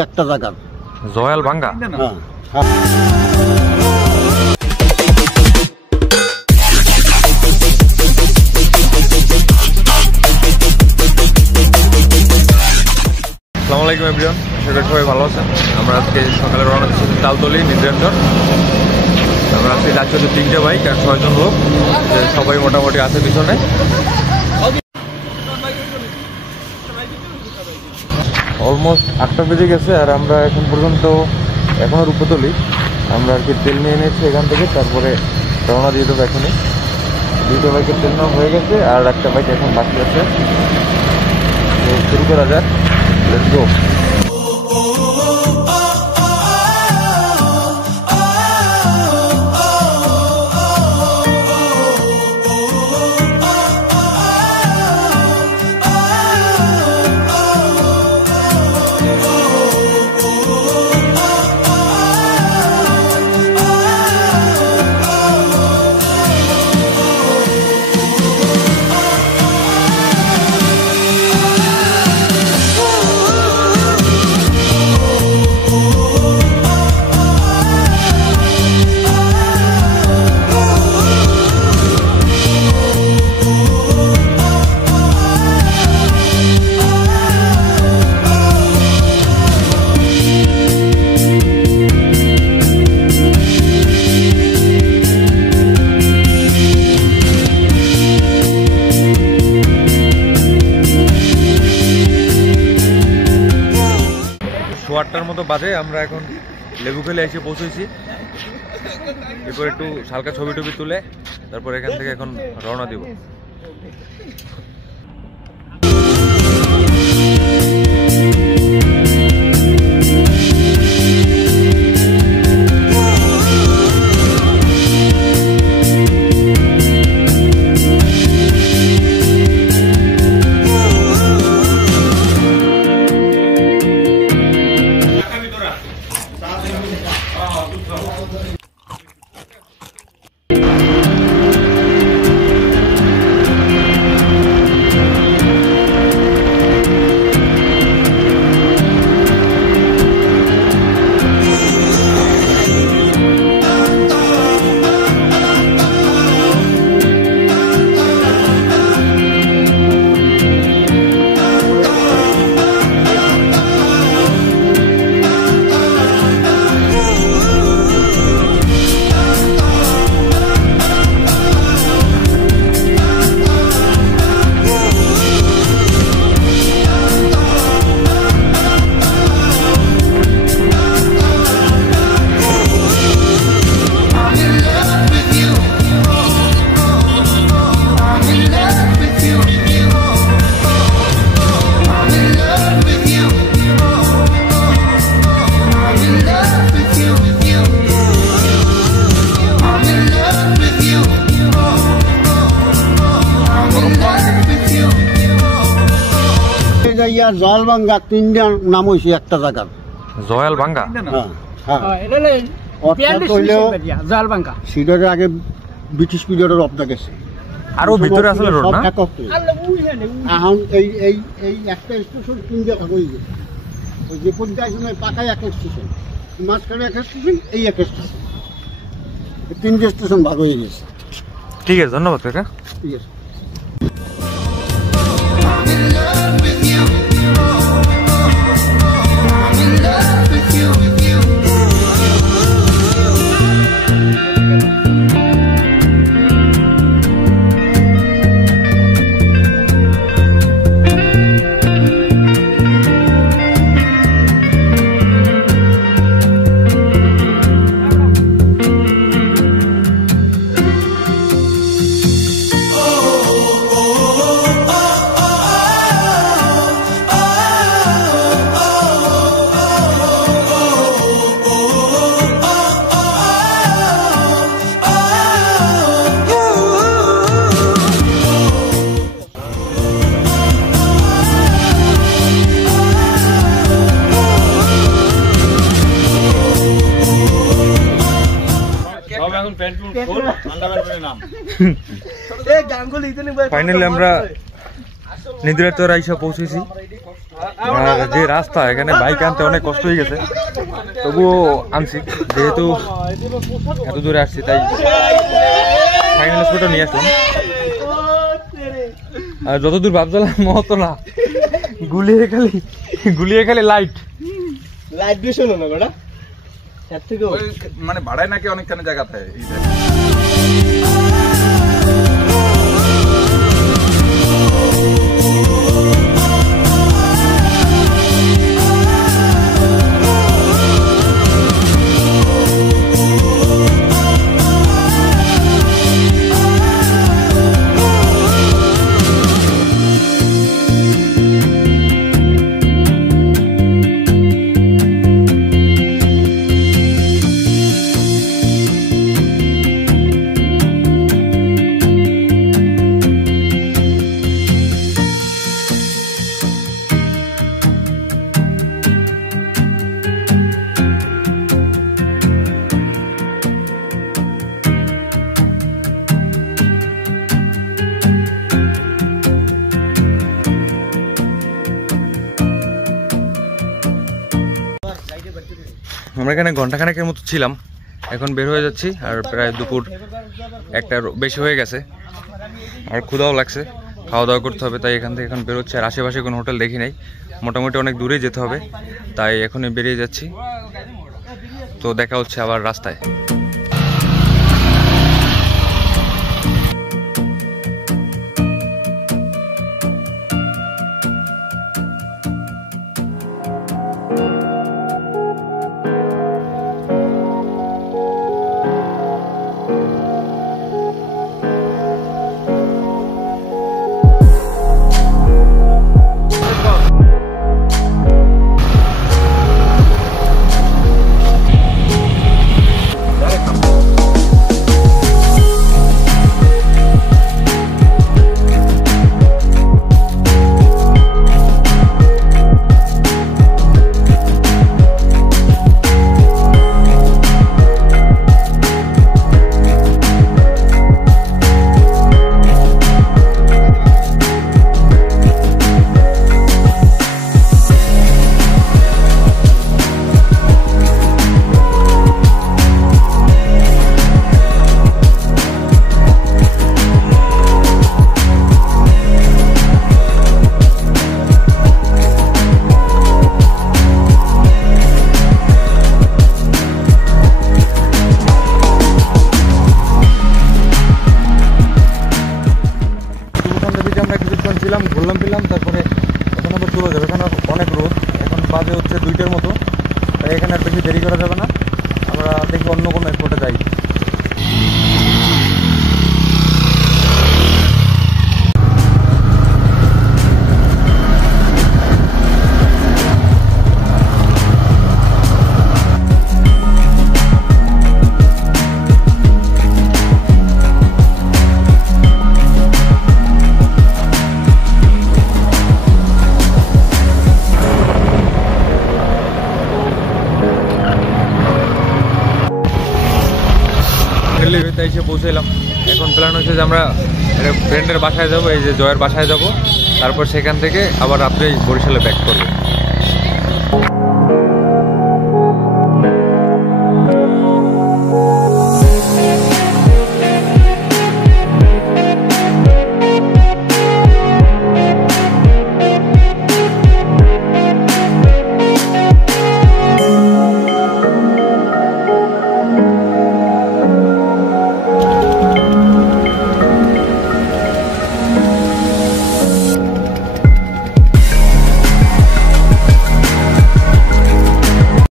একটা জায়গা জয়াল ভাঙ্গা। আসসালামু আলাইকুম এভরিওয়ান, আশা করি সবাই ভালো আছেন। আমরা আজকে সকালে রওনা দিচ্ছি তালতলি নিদ্রাঞ্চল। আমরা আজকে যাচ্ছি হচ্ছে 3টে বাইক আর 6 জন লোক, সবাই মোটামুটি আছে পিছনে। অলমোস্ট 8টা বেজে গেছে আর আমরা এখন পর্যন্ত এখনো রূপতলি। আমরা আর কি তেল নিয়ে নিয়েছি এখান থেকে, তারপরে রওনা দিয়ে দেবো এখনই। 2টা বাইকের তেল নেওয়া হয়ে গেছে আর একটা বাইক এখন বাকি আছে। তো শুরু করা যাক, লেটস গো। আটটার মতো বাজে, আমরা এখন লেবুখালী এসে পৌঁছেছি। এরপর একটু হালকা ছবি টবি তুলে তারপর এখান থেকে এখন রওনা দিব। জয়াল ভাঙ্গা 3টা নাম হয়েছে একটা জায়গা জয়াল ভাঙ্গা। সিডারের আগে ব্রিটিশ পিরিয়ডের অবদা গেছে, আরো ভিতরে আসলে রোড না। এখন এই একটা স্টেশন 3 ভাগ হয়ে গেছে। ওই যে পঞ্চায়েত পাকায় একটা স্টেশন, মাঝখানে একটা স্টেশন, এই একটা স্টেশন, 3টে স্টেশন ভাগ হয়ে গেছে। ঠিক আছে, ধন্যবাদ কাকা। ঠিক আছে। ফাইনালি আমরা নিদ্রাতর আইসা পৌঁছেছি। আর যে রাস্তা এখানে বাইক আনতে অনেক কষ্ট হয়ে গেছে, তবুও আনছি যেহেতু এত দূরে আসছি, তাই ফাইনাল স্পটও নিয়ে আসলাম। আর যতদূর ভাবছিলাম মতো না, গুলিয়ে খালি লাইট দিয়ে শোনো না গোটা থেকে মানে ভাড়ায় নাকি অনেকখানি জায়গা থাকে। আমরা এখানে ঘন্টাখানেকের মতো ছিলাম, এখন বের হয়ে যাচ্ছি। আর প্রায় দুপুর 1টার বেশি হয়ে গেছে, আর ক্ষুধাও লাগছে, খাওয়া দাওয়া করতে হবে, তাই এখান থেকে এখন বেরোচ্ছে। আর আশেপাশে কোনো হোটেল দেখি নাই, মোটামুটি অনেক দূরেই যেতে হবে, তাই এখনই বেরিয়ে যাচ্ছি। তো দেখা হচ্ছে আবার রাস্তায়। ঘুরলাম ফিরলাম, তারপরে এখন আবার চলে যাবে। এখানে অনেক রোদ, এখন বাজে হচ্ছে 2টার মতো, তাই এখানে আর বেশি দেরি করা যাবে না, আমরা দেখি অন্য কোনো স্পটে যাই। তাই এসে পৌঁছালাম। এখন প্ল্যান হচ্ছে যে আমরা ফ্রেন্ডের বাসায় যাবো, এই যে জয়ের বাসায় যাব, তারপর সেখান থেকে আবার রাত্রেই বরিশালে ব্যাক করবো।